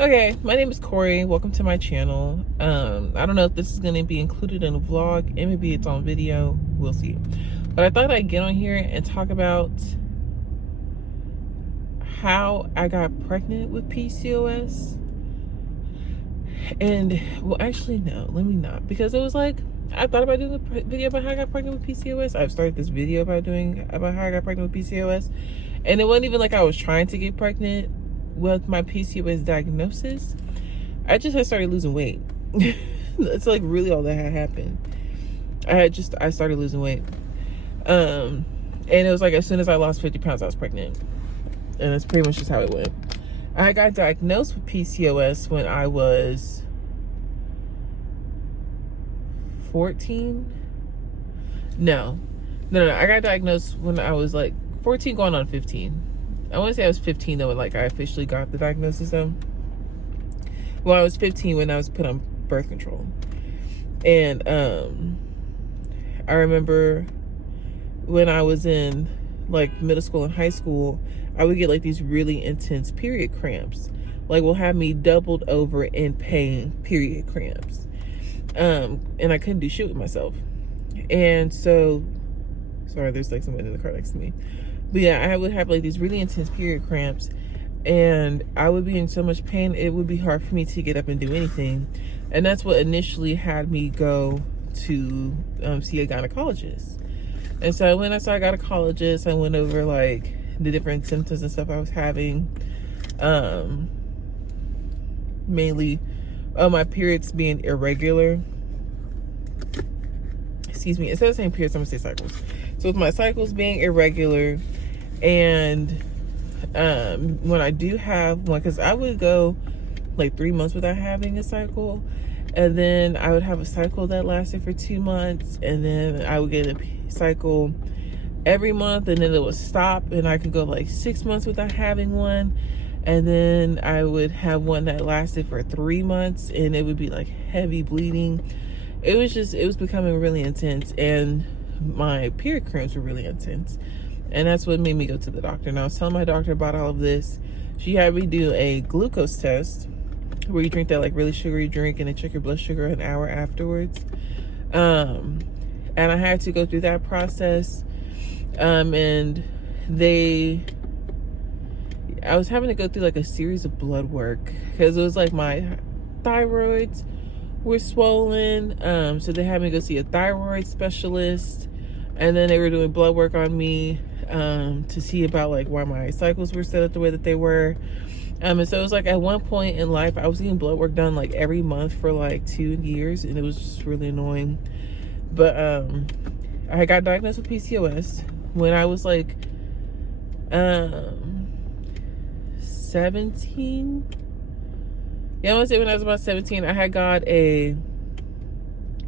Okay, my name is Corey. Welcome to my channel. I don't know if this is going to be included in a vlog, and maybe it's on video. We'll see. But I thought I'd get on here and talk about how I got pregnant with PCOS. And, well, actually, no, let me not. Because it was like, I thought about doing a video about how I got pregnant with PCOS. I've started this video about how I got pregnant with PCOS. And it wasn't even like I was trying to get pregnant with my PCOS diagnosis. I just had started losing weight. That's like really all that had happened. I started losing weight. And it was like as soon as I lost 50 pounds, I was pregnant. And that's pretty much just how it went. I got diagnosed with PCOS when I was 14. No. I got diagnosed when I was like 14 going on 15. I want to say I was 15 though when like I officially got the diagnosis though. Well, I was 15 when I was put on birth control. And I remember when I was in like middle school and high school, I would get like these really intense period cramps. Like will have me doubled over in pain period cramps. And I couldn't do shit with myself. And so, sorry, there's like someone in the car next to me. But yeah, I would have like these really intense period cramps and I would be in so much pain, it would be hard for me to get up and do anything. And that's what initially had me go to see a gynecologist. And so when I saw a gynecologist, I went over like the different symptoms and stuff I was having. Mainly my periods being irregular. Excuse me, instead of saying periods, I'm gonna say cycles. So with my cycles being irregular, and when I do have one, because I would go like 3 months without having a cycle, and then I would have a cycle that lasted for 2 months, and then I would get a cycle every month, and then it would stop, and I could go like 6 months without having one, and then I would have one that lasted for 3 months, and it would be like heavy bleeding. It was becoming really intense, and my period cramps were really intense. And that's what made me go to the doctor. And I was telling my doctor about all of this. She had me do a glucose test where you drink that like really sugary drink and they check your blood sugar an hour afterwards. And I had to go through that process. And I was having to go through like a series of blood work because it was like my thyroids were swollen. So they had me go see a thyroid specialist, and then they were doing blood work on me to see about like why my cycles were set up the way that they were. And so it was like at one point in life I was getting blood work done like every month for like 2 years, and it was just really annoying. But I got diagnosed with PCOS when I was like 17. Yeah, I want to say when I was about 17, I had got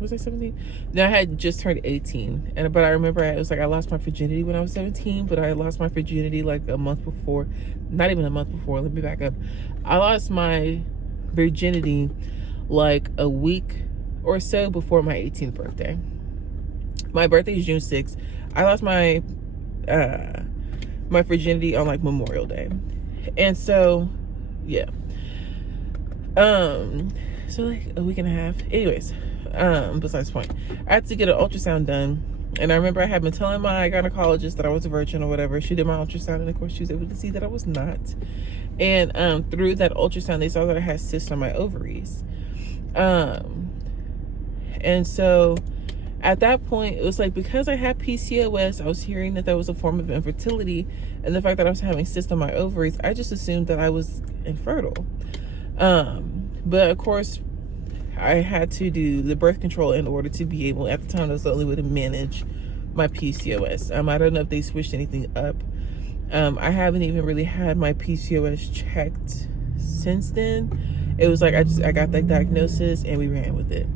was I 17? No, I had just turned 18. But I remember it was like I lost my virginity when I was 17, but I lost my virginity like a month before. Not even a month before, let me back up. I lost my virginity like a week or so before my 18th birthday. My birthday is June 6th. I lost my my virginity on like Memorial Day. And so, yeah. So like a week and a half. Anyways, besides the point, I had to get an ultrasound done, and I remember I had been telling my gynecologist that I was a virgin or whatever. She did my ultrasound, and of course she was able to see that I was not. And through that ultrasound they saw that I had cysts on my ovaries. And so at that point it was like, because I had PCOS, I was hearing that was a form of infertility, and the fact that I was having cysts on my ovaries, I just assumed that I was infertile. But of course I had to do the birth control in order to be able, at the time that was the only way to manage my PCOS. I don't know if they switched anything up. I haven't even really had my PCOS checked since then. It was like I got that diagnosis and we ran with it.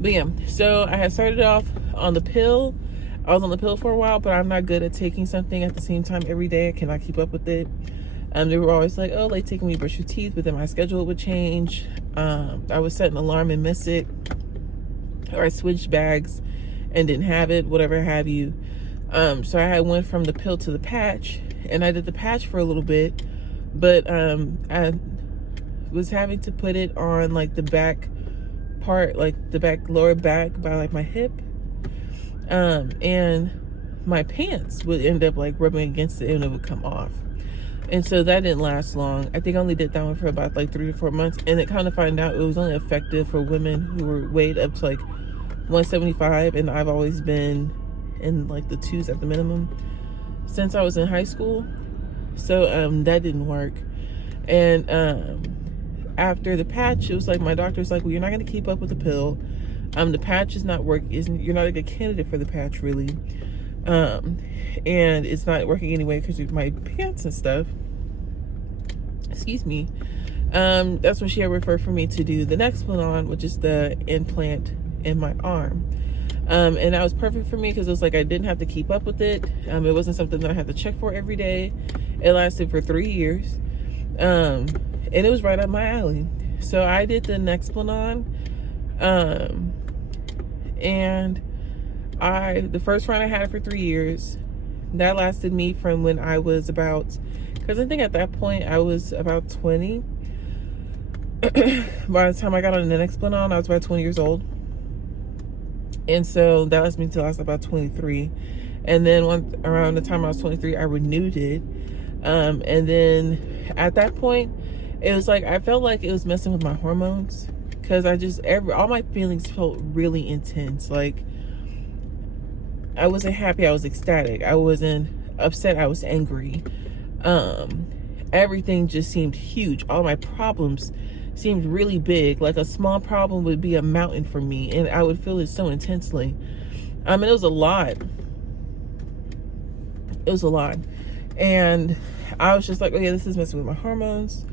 But yeah, so I had started off on the pill. I was on the pill for a while, but I'm not good at taking something at the same time every day. I cannot keep up with it. They were always like, oh, like taking me to brush your teeth, but then my schedule would change. I would set an alarm and miss it, or I switched bags and didn't have it, whatever have you. So I went from the pill to the patch, and I did the patch for a little bit, but I was having to put it on like the back part, like the back lower back by like my hip, and my pants would end up like rubbing against it and it would come off. And so that didn't last long. I think I only did that one for about like 3 to 4 months, and it kind of found out it was only effective for women who were weighed up to like 175, and I've always been in like the 2s at the minimum since I was in high school. So that didn't work. And after the patch, it was like my doctor was like, well, you're not going to keep up with the pill. The patch is not you're not a good candidate for the patch, really. And it's not working anyway because of my pants and stuff. Excuse me. That's when she had referred for me to do the Nexplanon, which is the implant in my arm. And that was perfect for me because it was like I didn't have to keep up with it. It wasn't something that I had to check for every day. It lasted for 3 years. And it was right up my alley. So I did the Nexplanon. And the first round I had it for 3 years. That lasted me from when I was about, because I think at that point I was about 20. By the time I got on the Nexplanon, I was about 20 years old. And so that lasted me till I was about 23. And then around the time I was 23, I renewed it. And then at that point, it was like, I felt like it was messing with my hormones. Because all my feelings felt really intense. Like, I wasn't happy, I was ecstatic. I wasn't upset, I was angry. Everything just seemed huge. All my problems seemed really big. Like a small problem would be a mountain for me, and I would feel it so intensely. It was a lot. It was a lot. And I was just like, oh yeah, this is messing with my hormones.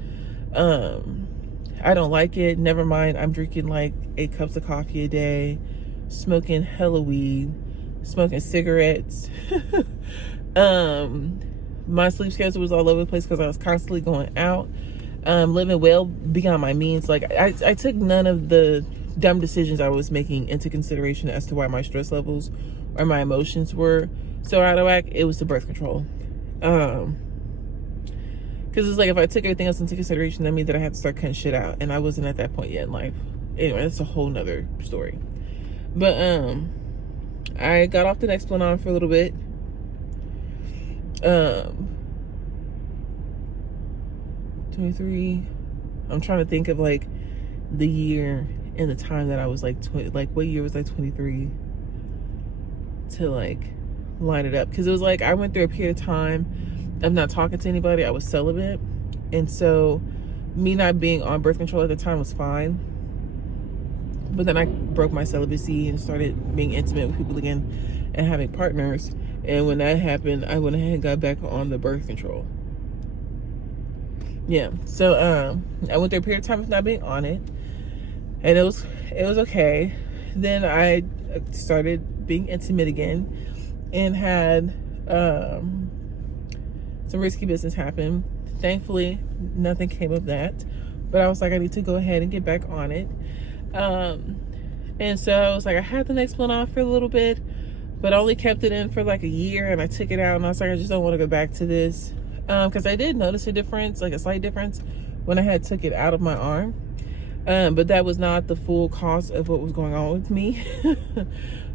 I don't like it. Never mind, I'm drinking like 8 cups of coffee a day, smoking hella weed, smoking cigarettes. My sleep schedule was all over the place because I was constantly going out, living well beyond my means. Like I took none of the dumb decisions I was making into consideration as to why my stress levels or my emotions were so out of whack. It was the birth control. Because it's like, if I took everything else into consideration, that means that I had to start cutting shit out, and I wasn't at that point yet in life. Anyway, that's a whole nother story. But I got off the Nexplanon for a little bit. 23. I'm trying to think of like the year and the time that I was like what year was I 23 to like line it up, because it was like I went through a period of time of not talking to anybody. I was celibate, and so me not being on birth control at the time was fine. But then I broke my celibacy and started being intimate with people again and having partners. And when that happened, I went ahead and got back on the birth control. Yeah, so I went through a period of time of not being on it, and it was okay. Then I started being intimate again and had some risky business happen. Thankfully, nothing came of that, but I was like, I need to go ahead and get back on it. And so I was like, I had the Nexplanon for a little bit, but I only kept it in for like a year, and I took it out, and I was like, I just don't want to go back to this. Because I did notice a difference, like a slight difference, when I had took it out of my arm. But that was not the full cause of what was going on with me.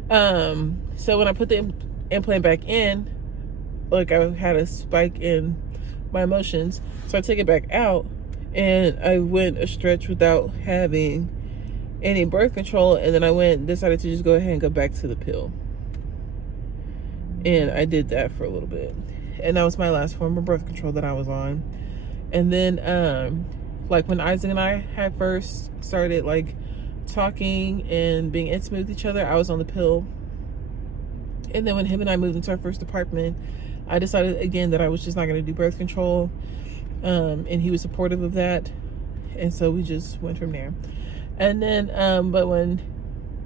So when I put the implant back in, like I had a spike in my emotions. So I took it back out, and I went a stretch without having any birth control. And then I decided to just go ahead and go back to the pill. And I did that for a little bit. And that was my last form of birth control that I was on. And then, like when Isaac and I had first started like talking and being intimate with each other, I was on the pill. And then when him and I moved into our first apartment, I decided again that I was just not going to do birth control. And he was supportive of that. And so we just went from there. And then, but when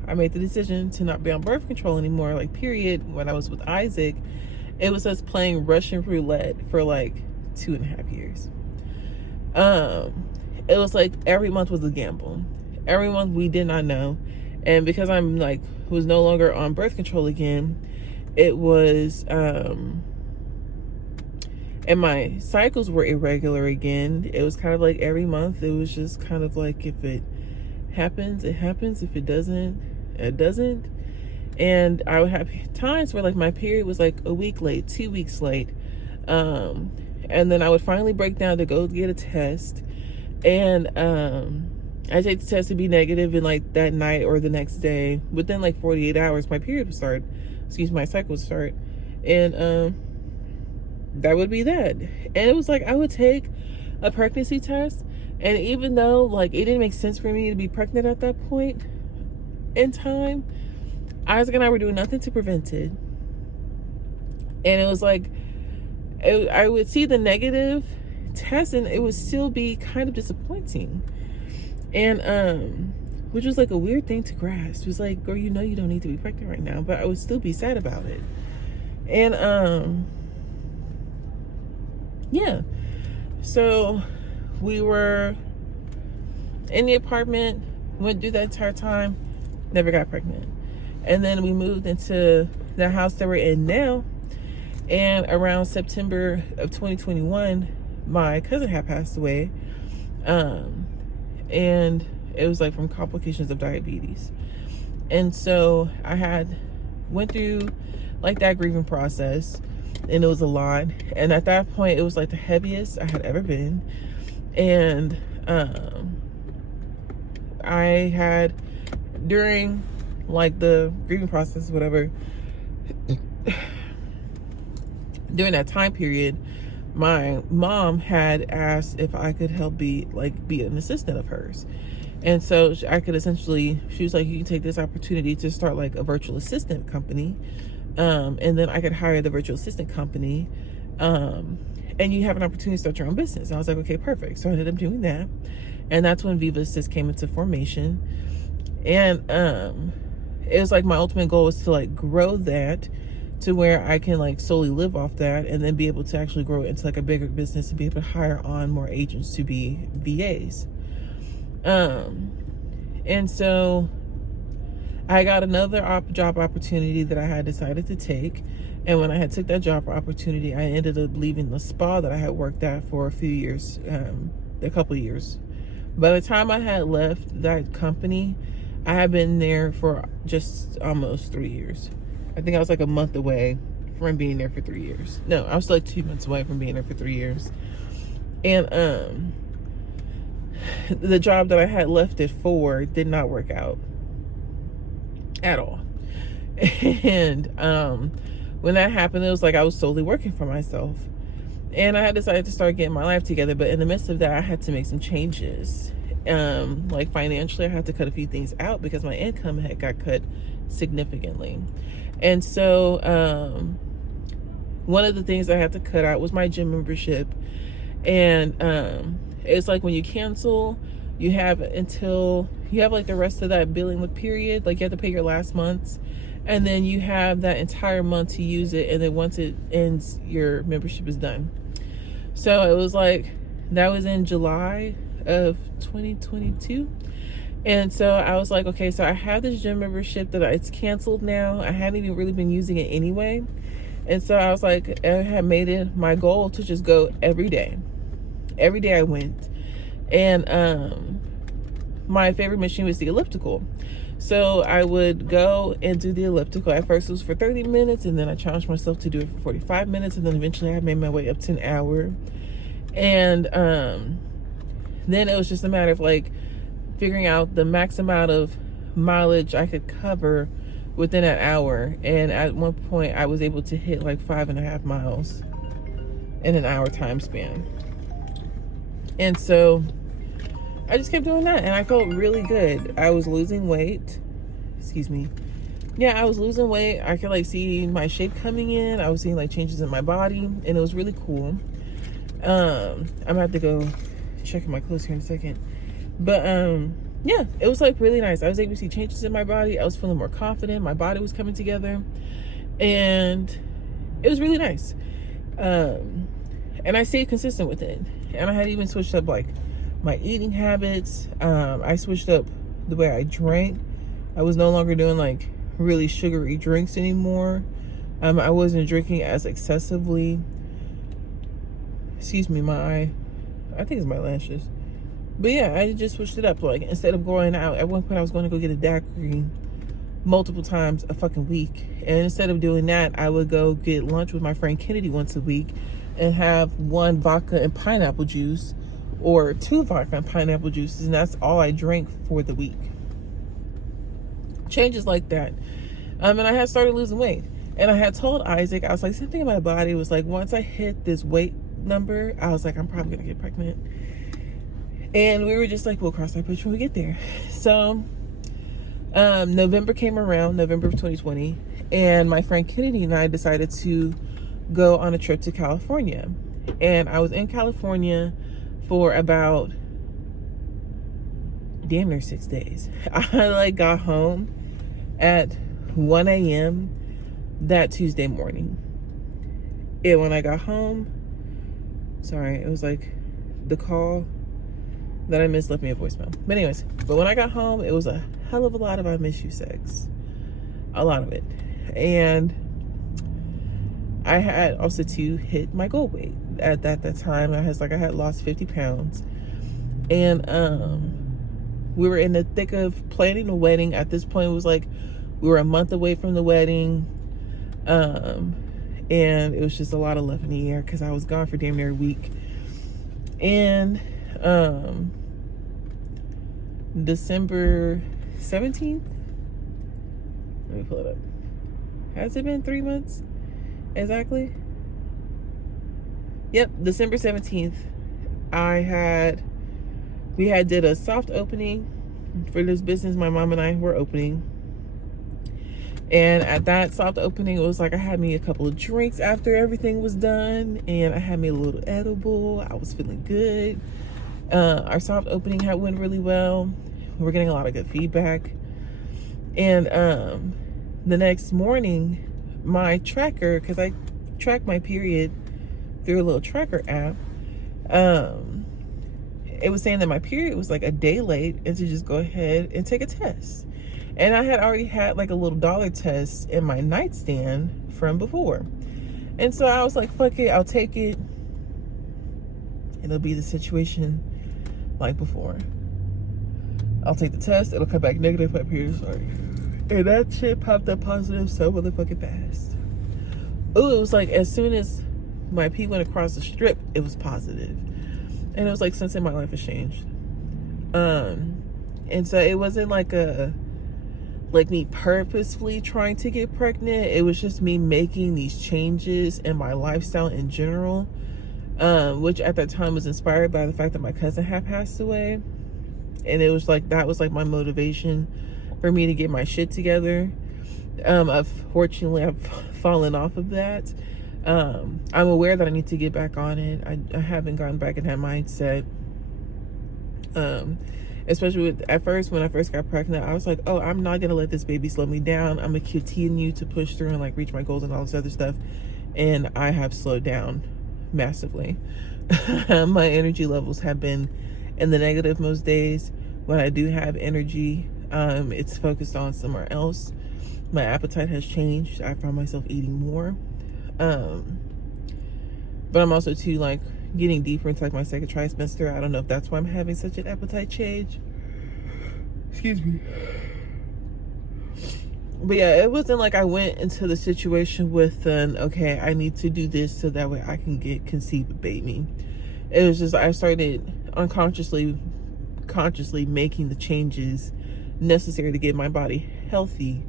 I made the decision to not be on birth control anymore, like period, when I was with Isaac, it was us playing Russian roulette for like 2.5 years. It was like every month was a gamble. Every month we did not know. And because I'm like, was no longer on birth control again, it was And my cycles were irregular again. It was kind of like every month. It was just kind of like, if it happens, it happens. If it doesn't, it doesn't. And I would have times where like my period was like a week late, 2 weeks late. And then I would finally break down to go get a test. And I take the test to be negative, and like that night or the next day, within like 48 hours, my period would start. My cycle would start. And that would be that. And it was like, I would take a pregnancy test, and even though like it didn't make sense for me to be pregnant at that point in time, Isaac and I were doing nothing to prevent it. And it was like, I would see the negative test and it would still be kind of disappointing. And which was like a weird thing to grasp. It was like, girl, you know you don't need to be pregnant right now, but I would still be sad about it. And yeah. So we were in the apartment, went through that entire time, never got pregnant. And then we moved into the house that we're in now. And around September of 2021, my cousin had passed away. And it was like from complications of diabetes. And so I went through like that grieving process, and it was a lot. And at that point, it was like the heaviest I had ever been. And I had, during like the grieving process, whatever, during that time period, my mom had asked if I could help be an assistant of hers. And so I could essentially, she was like, you can take this opportunity to start like a virtual assistant company. And then I could hire the virtual assistant company. And you have an opportunity to start your own business. I was like, okay, perfect. So I ended up doing that. And that's when Viva Assist came into formation. And it was like my ultimate goal was to like grow that to where I can like solely live off that, and then be able to actually grow it into like a bigger business and be able to hire on more agents to be VAs. And so I got another job opportunity that I had decided to take. And when I had took that job opportunity, I ended up leaving the spa that I had worked at for a few years, a couple of years. By the time I had left that company, I had been there for just almost 3 years. I think I was like a month away from being there for 3 years. No, I was like 2 months away from being there for 3 years. And the job that I had left it for did not work out at all. And when that happened, it was like I was solely working for myself. And I had decided to start getting my life together. But in the midst of that, I had to make some changes. Like financially, I had to cut a few things out because my income had got cut significantly. And so one of the things I had to cut out was my gym membership. And it's like when you cancel, you have until you have like the rest of that billing with period, like you have to pay your last month's, and then you have that entire month to use it, and then once it ends, your membership is done. So it was like, that was in July of 2022. And so I was like, okay, so I have this gym membership that it's canceled now. I hadn't even really been using it anyway. And so I was like, I had made it my goal to just go every day. Every day I went. And my favorite machine was the elliptical. So I would go and do the elliptical. At first it was for 30 minutes, and then I challenged myself to do it for 45 minutes. And then eventually I made my way up to an hour. And then it was just a matter of like figuring out the max amount of mileage I could cover within an hour. And at one point I was able to hit like 5.5 miles in an hour time span. And so I just kept doing that, and I felt really good. I was losing weight. Excuse me. Yeah, I was losing weight. I could like see my shape coming in. I was seeing like changes in my body, and it was really cool. I'm gonna have to go check my clothes here in a second. But yeah, it was like really nice. I was able to see changes in my body. I was feeling more confident. My body was coming together, and it was really nice. And I stayed consistent with it. And I had even switched up like my eating habits. I switched up the way I drank. I was no longer doing like really sugary drinks anymore. I wasn't drinking as excessively. excuse me, my, I think it's my lashes. But yeah, I just switched it up. Like, instead of going out, at one point I was going to go get a daiquiri multiple times a fucking week. And instead of doing that, I would go get lunch with my friend Kennedy once a week and have 1 vodka and pineapple juice or 2 vodka and pineapple juices. And that's all I drank for the week. Changes like that. And I had started losing weight. And I had told Isaac, I was like, something in my body was like, once I hit this weight number, I was like, I'm probably gonna get pregnant. And we were just like, we'll cross that bridge when we get there. So November came around, November of 2020, and my friend Kennedy and I decided to go on a trip to California. And I was in California for about damn near 6 days. I like got home at 1 a.m. that Tuesday morning. And when I got home, sorry, it was like the call that I missed left me a voicemail. But anyways, but when I got home, it was a hell of a lot of I miss you sex. A lot of it. And I had also to hit my goal weight. At that time, I had lost 50 pounds. And we were in the thick of planning a wedding. At this point, it was like we were a month away from the wedding. And it was just a lot of love in the air because I was gone for damn near a week. And December 17th, let me pull it up. Has it been 3 months exactly? Yep, December 17th, we had did a soft opening for this business my mom and I were opening. And at that soft opening, it was like I had me a couple of drinks after everything was done, and I had me a little edible. I was feeling good. Our soft opening went really well. We were getting a lot of good feedback. And the next morning, my tracker, because I track my period through a little tracker app, it was saying that my period was like a day late and to just go ahead and take a test. And I had already had like a little dollar test in my nightstand from before. And so I was like, fuck it, I'll take it. It'll be the situation like before. I'll take the test, it'll come back negative, my period started. And that shit popped up positive so motherfucking fast. Oh, it was like as soon as my pee went across the strip, it was positive. And it was like something in my life has changed. And so it wasn't like me purposefully trying to get pregnant. It was just me making these changes in my lifestyle in general, which at that time was inspired by the fact that my cousin had passed away. And it was like, that was like my motivation for me to get my shit together. Fortunately, I've fallen off of that. I'm aware that I need to get back on it. I haven't gotten back in that mindset. Especially at first, when I first got pregnant, I was like, oh, I'm not going to let this baby slow me down. I'm going to continue to push through and like reach my goals and all this other stuff. And I have slowed down massively. My energy levels have been in the negative most days. When I do have energy, it's focused on somewhere else. My appetite has changed. I found myself eating more. But I'm also too like getting deeper into like my second trimester. I don't know if that's why I'm having such an appetite change. Excuse me. But yeah, it wasn't like I went into the situation with okay, I need to do this so that way I can conceive a baby. It was just I started consciously making the changes necessary to get my body healthy.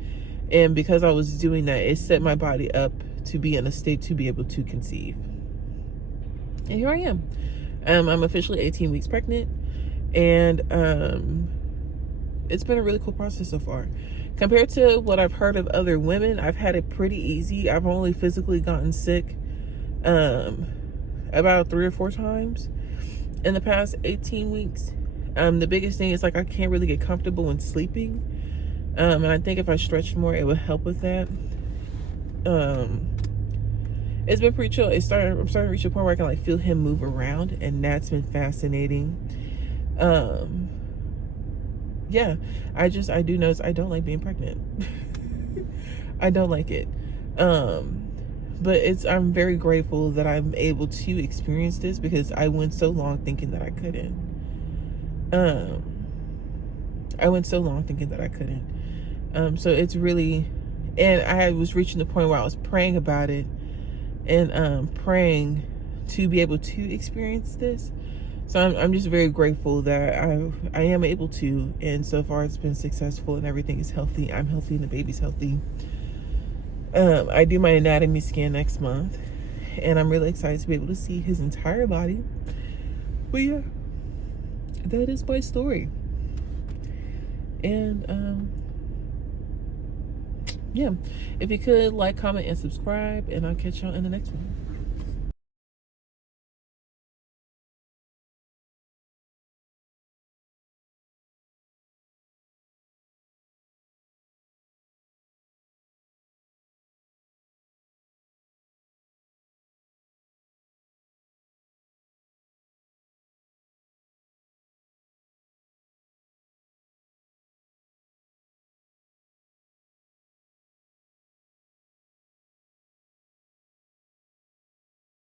And because I was doing that, it set my body up to be in a state to be able to conceive. And here I am. I'm officially 18 weeks pregnant. And it's been a really cool process so far. Compared to what I've heard of other women, I've had it pretty easy. I've only physically gotten sick about 3 or 4 times in the past 18 weeks. The biggest thing is like I can't really get comfortable when sleeping. And I think if I stretched more, it would help with that. It's been pretty chill. I'm starting to reach a point where I can like feel him move around, and that's been fascinating. Yeah, I do notice I don't like being pregnant. I don't like it. But I'm very grateful that I'm able to experience this, because I went so long thinking that I couldn't. I went so long thinking that I couldn't. So it's really, and I was reaching the point where I was praying about it, and praying to be able to experience this. So I'm just very grateful that I am able to, and so far it's been successful and everything is healthy. I'm healthy and the baby's healthy. I do my anatomy scan next month, and I'm really excited to be able to see his entire body. But yeah, that is my story. And yeah, if you could like, comment, and subscribe, and I'll catch y'all in the next one.